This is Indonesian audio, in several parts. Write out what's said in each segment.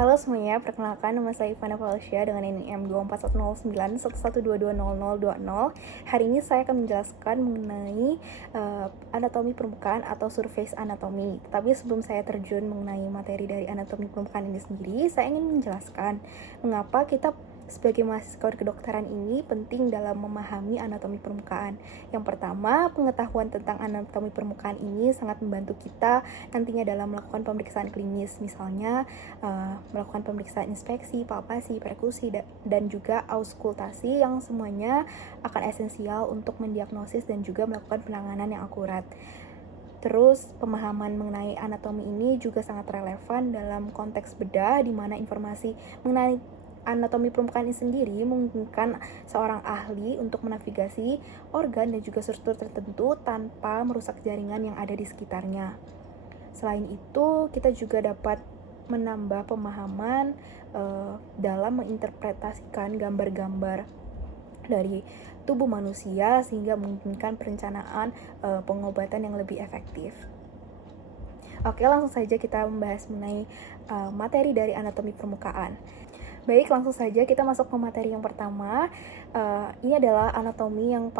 Halo semuanya, perkenalkan nama saya Ivana Falusya dengan NIM 2410911220020. Hari ini saya akan menjelaskan mengenai anatomi permukaan atau surface anatomy. Tapi sebelum saya terjun mengenai materi dari anatomi permukaan ini sendiri, saya ingin menjelaskan mengapa kita sebagai mahasiswa kedokteran ini penting dalam memahami anatomi permukaan. Yang pertama, pengetahuan tentang anatomi permukaan ini sangat membantu kita nantinya dalam melakukan pemeriksaan klinis, misalnya melakukan pemeriksaan inspeksi, palpasi, perkusi, dan juga auskultasi yang semuanya akan esensial untuk mendiagnosis dan juga melakukan penanganan yang akurat. Terus, pemahaman mengenai anatomi ini juga sangat relevan dalam konteks bedah, di mana informasi mengenai anatomi permukaan ini sendiri memungkinkan seorang ahli untuk menavigasi organ dan juga struktur tertentu tanpa merusak jaringan yang ada di sekitarnya. Selain itu, kita juga dapat menambah pemahaman dalam menginterpretasikan gambar-gambar dari tubuh manusia sehingga memungkinkan perencanaan pengobatan yang lebih efektif. Oke, langsung saja kita membahas mengenai materi dari anatomi permukaan. Baik, langsung saja kita masuk ke materi yang pertama. Ini adalah anatomi yang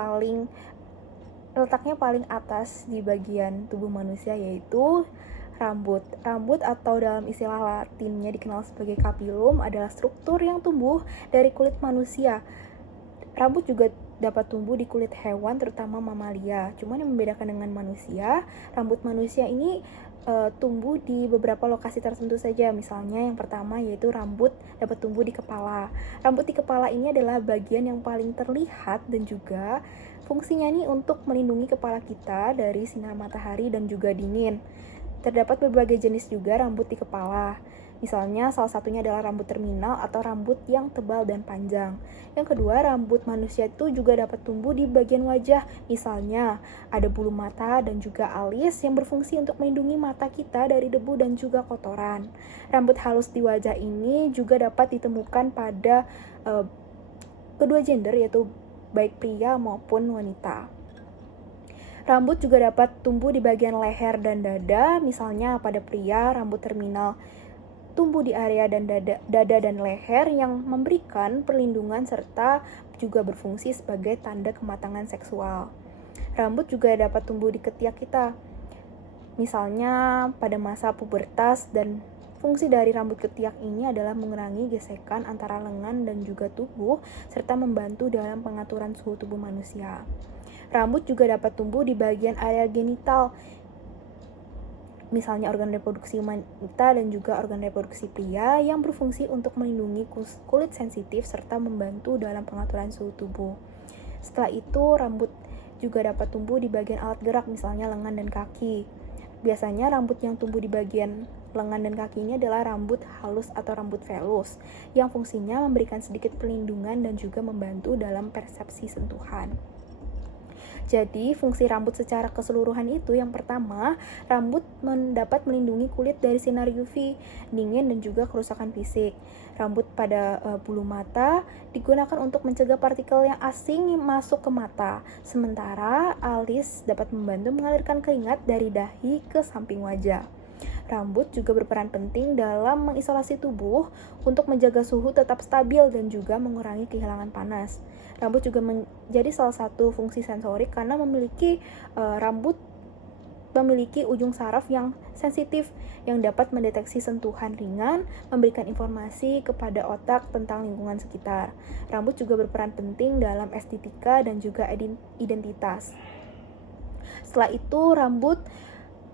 letaknya paling atas di bagian tubuh manusia, yaitu rambut. Rambut atau dalam istilah latinnya dikenal sebagai capillum adalah struktur yang tumbuh dari kulit manusia. Rambut juga dapat tumbuh di kulit hewan, terutama mamalia. Cuman yang membedakan dengan manusia, rambut manusia ini tumbuh di beberapa lokasi tertentu saja. Misalnya yang pertama yaitu rambut dapat tumbuh di kepala. Rambut di kepala ini adalah bagian yang paling terlihat dan juga fungsinya nih untuk melindungi kepala kita dari sinar matahari dan juga dingin. Terdapat berbagai jenis juga rambut di kepala. Misalnya salah satunya adalah rambut terminal atau rambut yang tebal dan panjang. Yang kedua, rambut manusia itu juga dapat tumbuh di bagian wajah. Misalnya ada bulu mata dan juga alis yang berfungsi untuk melindungi mata kita dari debu dan juga kotoran. Rambut halus di wajah ini juga dapat ditemukan pada kedua gender, yaitu baik pria maupun wanita. Rambut juga dapat tumbuh di bagian leher dan dada. Misalnya pada pria, rambut terminal tumbuh di area dan dada dan leher yang memberikan perlindungan serta juga berfungsi sebagai tanda kematangan seksual. Rambut juga dapat tumbuh di ketiak kita. Misalnya pada masa pubertas, dan fungsi dari rambut ketiak ini adalah mengurangi gesekan antara lengan dan juga tubuh serta membantu dalam pengaturan suhu tubuh manusia. Rambut juga dapat tumbuh di bagian area genital, misalnya organ reproduksi wanita dan juga organ reproduksi pria yang berfungsi untuk melindungi kulit sensitif serta membantu dalam pengaturan suhu tubuh. Setelah itu, rambut juga dapat tumbuh di bagian alat gerak, misalnya lengan dan kaki. Biasanya rambut yang tumbuh di bagian lengan dan kaki ini adalah rambut halus atau rambut velus, yang fungsinya memberikan sedikit perlindungan dan juga membantu dalam persepsi sentuhan. Jadi, fungsi rambut secara keseluruhan itu yang pertama, rambut dapat melindungi kulit dari sinar UV, dingin, dan juga kerusakan fisik. Rambut pada bulu mata digunakan untuk mencegah partikel yang asing masuk ke mata. Sementara alis dapat membantu mengalirkan keringat dari dahi ke samping wajah. Rambut juga berperan penting dalam mengisolasi tubuh untuk menjaga suhu tetap stabil dan juga mengurangi kehilangan panas. Rambut juga menjadi salah satu fungsi sensorik karena rambut memiliki ujung saraf yang sensitif yang dapat mendeteksi sentuhan ringan, memberikan informasi kepada otak tentang lingkungan sekitar. Rambut juga berperan penting dalam estetika dan juga identitas. Setelah itu, rambut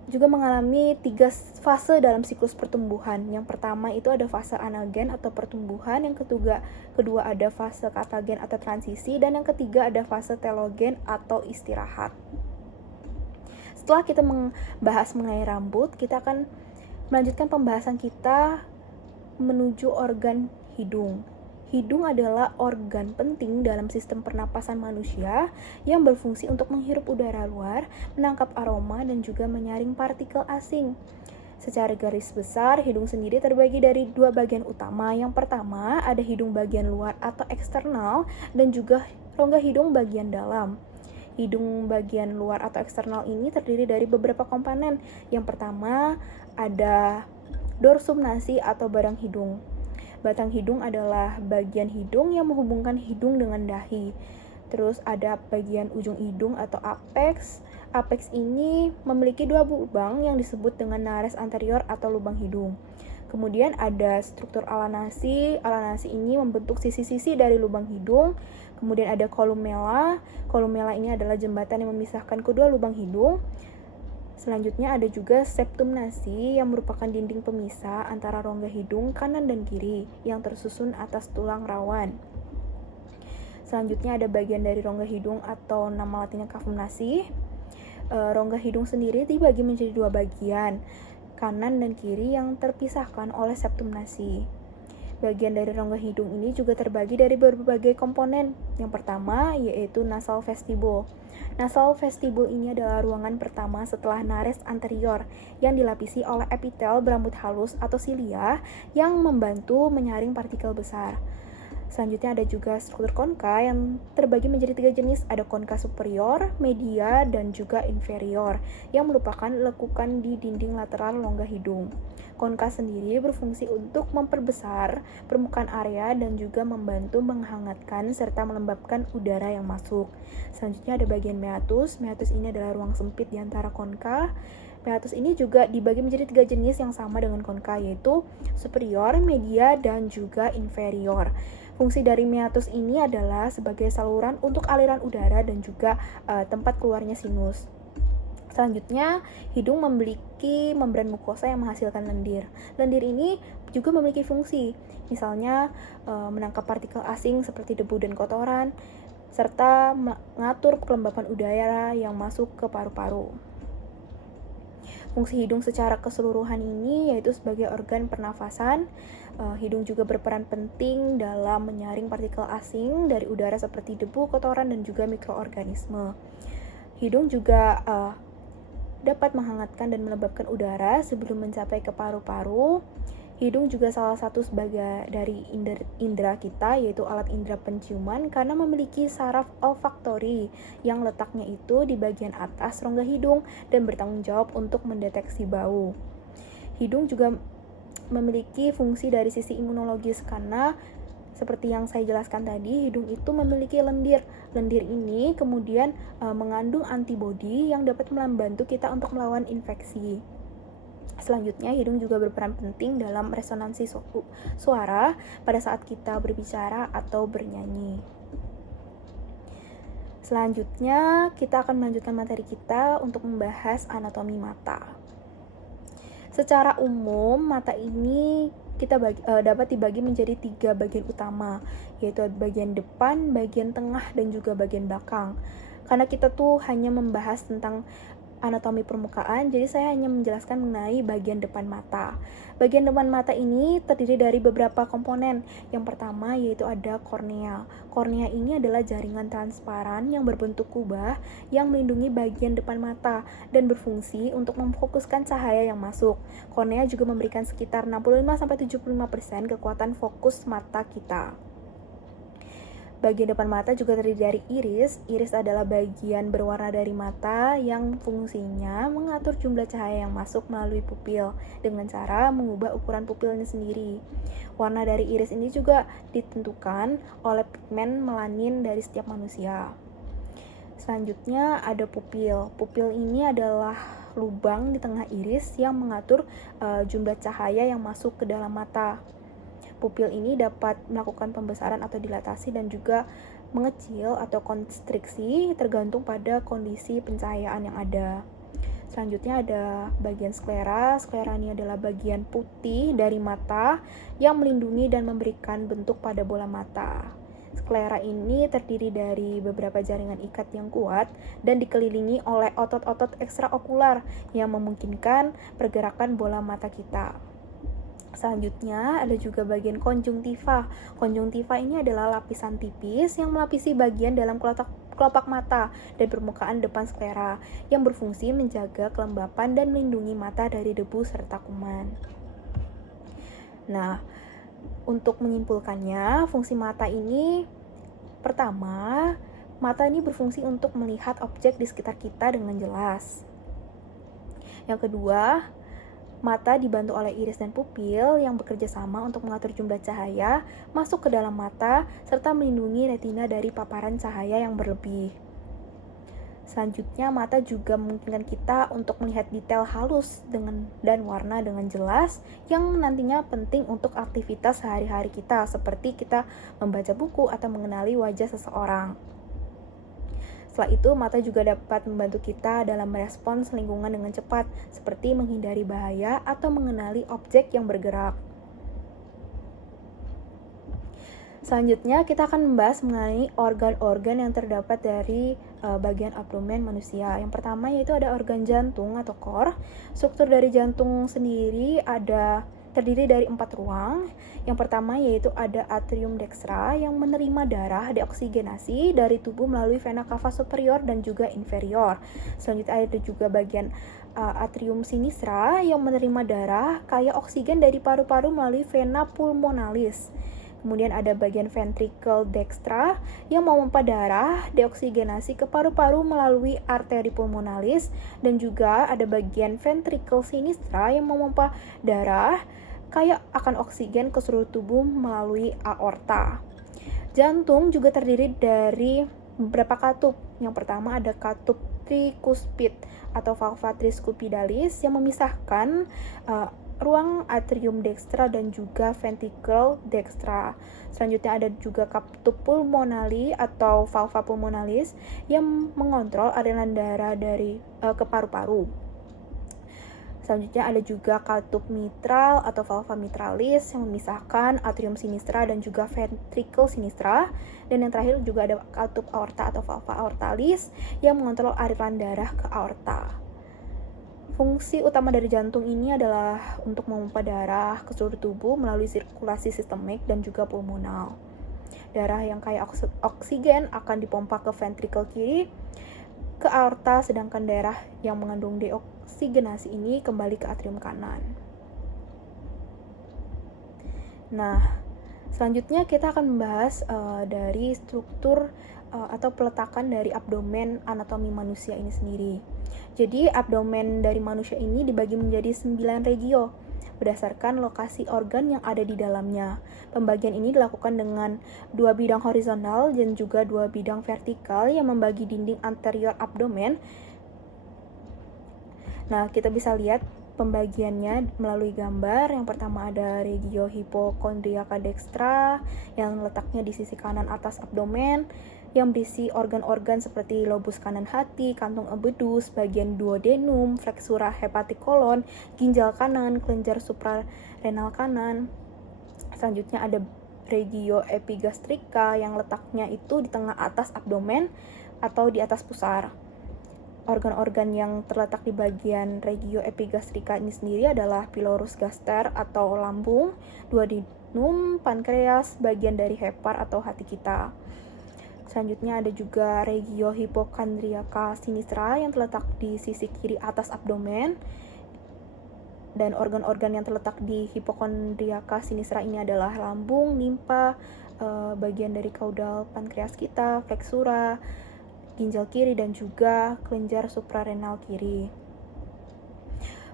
juga mengalami 3 fase dalam siklus pertumbuhan. Yang pertama itu ada fase anagen atau pertumbuhan, yang kedua ada fase katagen atau transisi, dan yang ketiga ada fase telogen atau istirahat. Setelah kita membahas mengenai rambut, kita akan melanjutkan pembahasan kita menuju organ hidung. Hidung adalah organ penting dalam sistem pernapasan manusia yang berfungsi untuk menghirup udara luar, menangkap aroma, dan juga menyaring partikel asing. Secara garis besar, hidung sendiri terbagi dari 2 bagian utama. Yang pertama, ada hidung bagian luar atau eksternal dan juga rongga hidung bagian dalam. Hidung bagian luar atau eksternal ini terdiri dari beberapa komponen. Yang pertama, ada Dorsum nasi atau batang hidung. Batang hidung adalah bagian hidung yang menghubungkan hidung dengan dahi. Terus ada bagian ujung hidung atau apex. Apex ini memiliki 2 lubang yang disebut dengan nares anterior atau lubang hidung. Kemudian ada struktur ala nasi. Ala nasi ini membentuk sisi-sisi dari lubang hidung. Kemudian ada columella. Columella ini adalah jembatan yang memisahkan kedua lubang hidung. Selanjutnya ada juga septum nasi yang merupakan dinding pemisah antara rongga hidung kanan dan kiri yang tersusun atas tulang rawan. Selanjutnya ada bagian dari rongga hidung atau nama latinnya cavum nasi. Rongga hidung sendiri dibagi menjadi 2 bagian, kanan dan kiri yang terpisahkan oleh septum nasi. Bagian dari rongga hidung ini juga terbagi dari berbagai komponen. Yang pertama yaitu nasal vestibule. Nasal vestibule ini adalah ruangan pertama setelah nares anterior yang dilapisi oleh epitel berambut halus atau silia yang membantu menyaring partikel besar. Selanjutnya ada juga struktur konka yang terbagi menjadi 3 jenis. Ada konka superior, media, dan juga inferior yang merupakan lekukan di dinding lateral rongga hidung. Konka sendiri berfungsi untuk memperbesar permukaan area dan juga membantu menghangatkan serta melembabkan udara yang masuk. Selanjutnya ada bagian meatus. Meatus ini adalah ruang sempit di antara konka. Meatus ini juga dibagi menjadi 3 jenis yang sama dengan konka, yaitu superior, media, dan juga inferior. Fungsi dari meatus ini adalah sebagai saluran untuk aliran udara dan juga tempat keluarnya sinus. Selanjutnya, hidung memiliki membran mukosa yang menghasilkan lendir. Lendir ini juga memiliki fungsi, misalnya menangkap partikel asing seperti debu dan kotoran, serta mengatur kelembapan udara yang masuk ke paru-paru. Fungsi hidung secara keseluruhan ini yaitu sebagai organ pernafasan. Hidung juga berperan penting dalam menyaring partikel asing dari udara seperti debu, kotoran, dan juga mikroorganisme. Hidung juga dapat menghangatkan dan melembabkan udara sebelum mencapai ke paru-paru. Hidung juga salah satu sebagai dari indera kita, yaitu alat indera penciuman, karena memiliki saraf olfaktori yang letaknya itu di bagian atas rongga hidung dan bertanggung jawab untuk mendeteksi bau. Hidung juga memiliki fungsi dari sisi imunologis karena seperti yang saya jelaskan tadi, hidung itu memiliki lendir. Lendir ini kemudian mengandung antibodi yang dapat membantu kita untuk melawan infeksi. Selanjutnya, hidung juga berperan penting dalam resonansi suara pada saat kita berbicara atau bernyanyi. Selanjutnya, kita akan melanjutkan materi kita untuk membahas anatomi mata. Secara umum, mata ini dapat dibagi menjadi 3 bagian utama, yaitu bagian depan, bagian tengah, dan juga bagian belakang. Karena kita tuh hanya membahas tentang anatomi permukaan, jadi saya hanya menjelaskan mengenai bagian depan mata. Bagian depan mata ini terdiri dari beberapa komponen. Yang pertama yaitu ada kornea. Kornea ini adalah jaringan transparan yang berbentuk kubah yang melindungi bagian depan mata dan berfungsi untuk memfokuskan cahaya yang masuk. Kornea juga memberikan sekitar 65-75% kekuatan fokus mata kita. Bagian depan mata juga terdiri dari iris. Iris adalah bagian berwarna dari mata yang fungsinya mengatur jumlah cahaya yang masuk melalui pupil dengan cara mengubah ukuran pupilnya sendiri. Warna dari iris ini juga ditentukan oleh pigmen melanin dari setiap manusia. Selanjutnya ada pupil. Pupil ini adalah lubang di tengah iris yang mengatur jumlah cahaya yang masuk ke dalam mata. Pupil ini dapat melakukan pembesaran atau dilatasi dan juga mengecil atau konstriksi tergantung pada kondisi pencahayaan yang ada. Selanjutnya ada bagian sklera. Sklera ini adalah bagian putih dari mata yang melindungi dan memberikan bentuk pada bola mata. Sklera ini terdiri dari beberapa jaringan ikat yang kuat dan dikelilingi oleh otot-otot ekstraokular yang memungkinkan pergerakan bola mata kita. Selanjutnya ada juga bagian konjungtiva. Konjungtiva ini adalah lapisan tipis yang melapisi bagian dalam kelopak mata dan permukaan depan sklera yang berfungsi menjaga kelembapan dan melindungi mata dari debu serta kuman. Nah, untuk menyimpulkannya, fungsi mata ini pertama, mata ini berfungsi untuk melihat objek di sekitar kita dengan jelas. Yang kedua, Mata dibantu oleh iris dan pupil yang bekerja sama untuk mengatur jumlah cahaya masuk ke dalam mata serta melindungi retina dari paparan cahaya yang berlebih. Selanjutnya, mata juga memungkinkan kita untuk melihat detail halus dan warna dengan jelas yang nantinya penting untuk aktivitas sehari-hari kita, seperti kita membaca buku atau mengenali wajah seseorang. Setelah itu, mata juga dapat membantu kita dalam merespons lingkungan dengan cepat, seperti menghindari bahaya atau mengenali objek yang bergerak. Selanjutnya, kita akan membahas mengenai organ-organ yang terdapat dari bagian abdomen manusia. Yang pertama yaitu ada organ jantung atau core. Struktur dari jantung sendiri terdiri dari 4 ruang. Yang pertama yaitu ada atrium dextra yang menerima darah deoksigenasi dari tubuh melalui vena cava superior dan juga inferior. Selanjutnya ada juga bagian atrium sinistra yang menerima darah kaya oksigen dari paru-paru melalui vena pulmonalis. Kemudian ada bagian ventricle dextra yang memompa darah deoksigenasi ke paru-paru melalui arteri pulmonalis, dan juga ada bagian ventricle sinistra yang memompa darah kaya akan oksigen ke seluruh tubuh melalui aorta. Jantung juga terdiri dari beberapa katup. Yang pertama ada katup trikuspid atau valva tricuspidalis yang memisahkan ruang atrium dextra dan juga ventricle dextra. Selanjutnya ada juga katup pulmonali atau valva pulmonalis yang mengontrol aliran darah dari ke paru-paru. Selanjutnya ada juga katup mitral atau valva mitralis yang memisahkan atrium sinistra dan juga ventricle sinistra. Dan yang terakhir juga ada katup aorta atau valva aortalis yang mengontrol aliran darah ke aorta. Fungsi utama dari jantung ini adalah untuk memompa darah ke seluruh tubuh melalui sirkulasi sistemik dan juga pulmonal. Darah yang kaya oksigen akan dipompa ke ventrikel kiri, ke aorta, sedangkan darah yang mengandung deoksigenasi ini kembali ke atrium kanan. Nah, selanjutnya kita akan membahas dari struktur atau peletakan dari abdomen anatomi manusia ini sendiri. Jadi abdomen dari manusia ini dibagi menjadi 9 regio berdasarkan lokasi organ yang ada di dalamnya. Pembagian ini dilakukan dengan 2 bidang horizontal dan juga 2 bidang vertikal yang membagi dinding anterior abdomen. Nah, kita bisa lihat pembagiannya melalui gambar. Yang pertama ada regio hipokondriaka dextra yang letaknya di sisi kanan atas abdomen, yang berisi organ-organ seperti lobus kanan hati, kantung empedu, bagian duodenum, flexura hepatic colon, ginjal kanan, kelenjar suprarenal kanan. Selanjutnya ada regio epigastrika yang letaknya itu di tengah atas abdomen atau di atas pusar. Organ-organ yang terletak di bagian regio epigastrika ini sendiri adalah pylorus gaster atau lambung, duodenum, pankreas, bagian dari hepar atau hati kita. Selanjutnya ada juga regio hipokondriaka sinistra yang terletak di sisi kiri atas abdomen. Dan organ-organ yang terletak di hipokondriaka sinistra ini adalah lambung, limpa, bagian dari kaudal pankreas kita, flexura, ginjal kiri, dan juga kelenjar suprarenal kiri.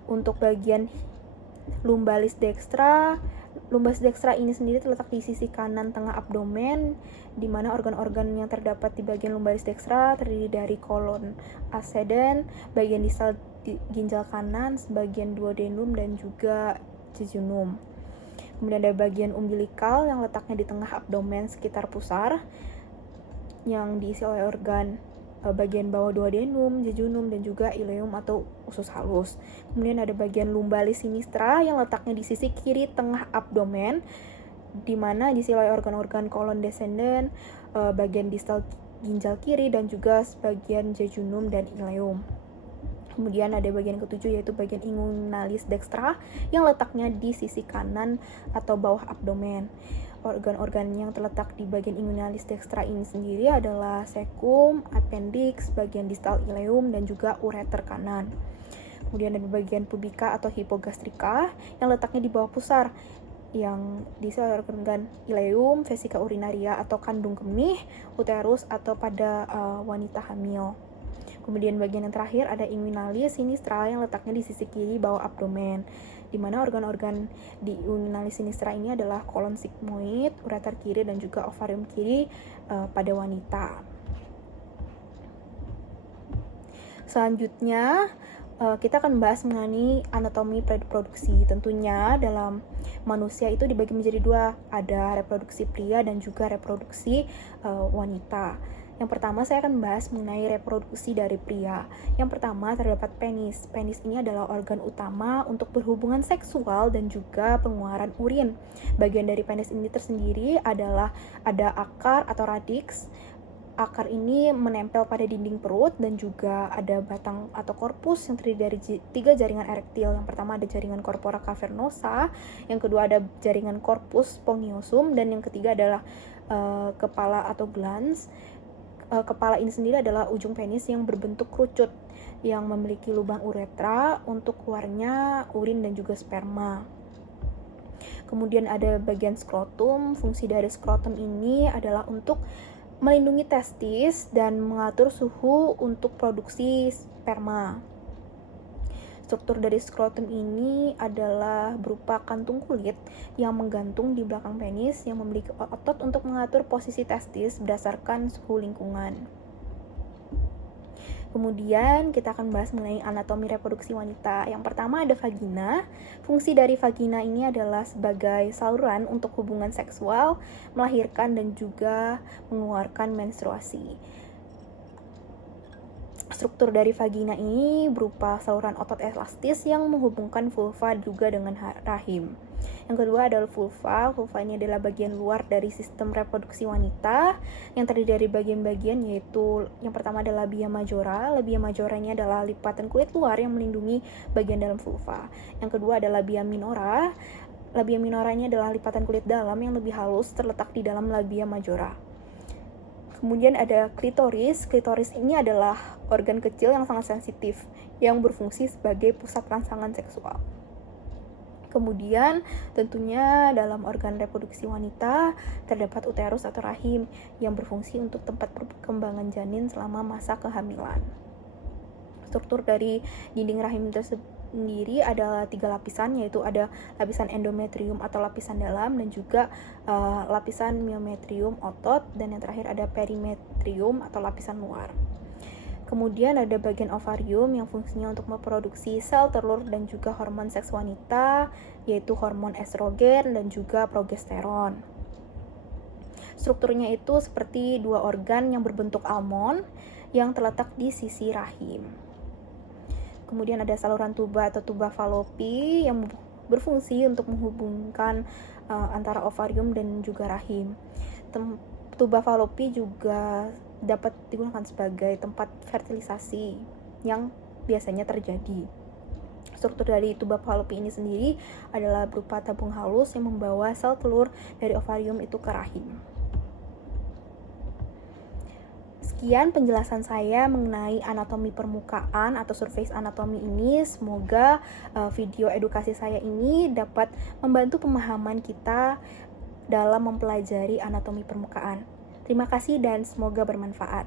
Untuk bagian lumbalis dextra ini sendiri terletak di sisi kanan tengah abdomen, di mana organ-organ yang terdapat di bagian lumbalis dextra terdiri dari kolon ascendens, bagian distal ginjal kanan, sebagian duodenum, dan juga jejunum. Kemudian ada bagian umbilikal yang letaknya di tengah abdomen sekitar pusar, yang diisi oleh organ bagian bawah duodenum, jejunum, dan juga ileum atau usus halus. Kemudian ada bagian lumbalis sinistra yang letaknya di sisi kiri tengah abdomen, di mana diisi oleh organ-organ kolon descendens, bagian distal ginjal kiri, dan juga sebagian jejunum dan ileum. Kemudian ada bagian ketujuh yaitu bagian inguinalis dextra yang letaknya di sisi kanan atau bawah abdomen. Organ-organ yang terletak di bagian inguinalis dextra ini sendiri adalah cecum, appendix, bagian distal ileum, dan juga ureter kanan. Kemudian ada bagian pubica atau hipogastrika yang letaknya di bawah pusar, yang diisi oleh organ ileum, vesika urinaria atau kandung kemih, uterus atau pada wanita hamil. Kemudian bagian yang terakhir ada inguinalis sinistra yang letaknya di sisi kiri bawah abdomen. di mana organ-organ di inguinal sinistra ini adalah kolon sigmoid, ureter kiri, dan juga ovarium kiri pada wanita. Selanjutnya, kita akan bahas mengenai anatomi reproduksi. Tentunya dalam manusia itu dibagi menjadi dua, ada reproduksi pria dan juga reproduksi wanita. Yang pertama saya akan bahas mengenai reproduksi dari pria. Yang pertama terdapat penis. Penis ini adalah organ utama untuk berhubungan seksual dan juga pengeluaran urin. Bagian dari penis ini tersendiri adalah ada akar atau radix. Akar ini menempel pada dinding perut dan juga ada batang atau korpus yang terdiri dari 3 jaringan erektil. Yang pertama ada jaringan corpora cavernosa, yang kedua ada jaringan corpus spongiosum, dan yang ketiga adalah kepala atau glans. Kepala ini sendiri adalah ujung penis yang berbentuk kerucut yang memiliki lubang uretra untuk keluarnya urin dan juga sperma. Kemudian ada bagian skrotum. Fungsi dari skrotum ini adalah untuk melindungi testis dan mengatur suhu untuk produksi sperma. Struktur dari skrotum ini adalah berupa kantung kulit yang menggantung di belakang penis yang memiliki otot untuk mengatur posisi testis berdasarkan suhu lingkungan. Kemudian kita akan bahas mengenai anatomi reproduksi wanita. Yang pertama ada vagina. Fungsi dari vagina ini adalah sebagai saluran untuk hubungan seksual, melahirkan dan juga mengeluarkan menstruasi. Struktur dari vagina ini berupa saluran otot elastis yang menghubungkan vulva juga dengan rahim. Yang kedua adalah vulva. Vulva ini adalah bagian luar dari sistem reproduksi wanita yang terdiri dari bagian-bagian, yaitu yang pertama adalah labia majora. Labia majora ini adalah lipatan kulit luar yang melindungi bagian dalam vulva. Yang kedua adalah labia minora. Labia minora ini adalah lipatan kulit dalam yang lebih halus terletak di dalam labia majora. Kemudian ada klitoris. Klitoris ini adalah organ kecil yang sangat sensitif yang berfungsi sebagai pusat rangsangan seksual. Kemudian tentunya dalam organ reproduksi wanita terdapat uterus atau rahim yang berfungsi untuk tempat perkembangan janin selama masa kehamilan. Struktur dari dinding rahim tersendiri adalah 3 lapisan, yaitu ada lapisan endometrium atau lapisan dalam dan juga lapisan myometrium otot, dan yang terakhir ada perimetrium atau lapisan luar. Kemudian ada bagian ovarium yang fungsinya untuk memproduksi sel telur dan juga hormon seks wanita, yaitu hormon estrogen dan juga progesteron. Strukturnya itu seperti 2 organ yang berbentuk almond yang terletak di sisi rahim. Kemudian ada saluran tuba atau tuba falopi yang berfungsi untuk menghubungkan antara ovarium dan juga rahim. Tuba falopi juga dapat digunakan sebagai tempat fertilisasi yang biasanya terjadi. Struktur dari tuba falopi ini sendiri adalah berupa tabung halus yang membawa sel telur dari ovarium itu ke rahim. Sekian penjelasan saya mengenai anatomi permukaan atau surface anatomy ini. Semoga video edukasi saya ini dapat membantu pemahaman kita dalam mempelajari anatomi permukaan. Terima kasih dan semoga bermanfaat.